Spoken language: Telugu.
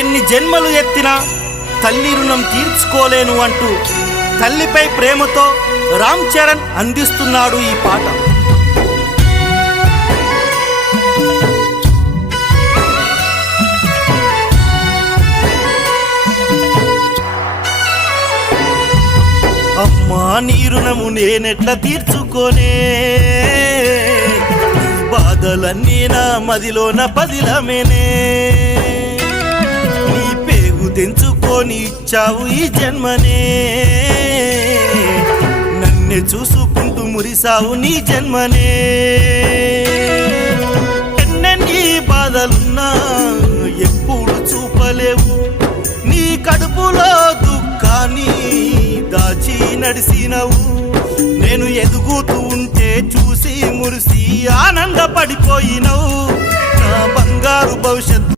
ఎన్ని జన్మలు ఎత్తినా తల్లి రుణం తీర్చుకోలేను అంటూ తల్లిపై ప్రేమతో రామ్ చరణ్ అందిస్తున్నాడు ఈ పాట. అమ్మా నీ రుణము నేనెట్లా తీర్చుకోనే, బాధలన్నీ నా మదిలోన పదిలమేనే. నీ పేగు తెంచుకొని ఇచ్చావు ఈ జన్మనే, నన్నే చూసుకుంటూ మురిసావు నీ జన్మనే. ఎన్నెన్ని బాధలున్నా ఎప్పుడు చూపలేవు, నీ కడుపులో దుఃఖాన్ని దాచి నడిసినవు. నేను ఎదుగుతూ ఉంటే చూసి మురిసి ఆనందపడిపోయినవు. నా బంగారు భవిష్యత్తు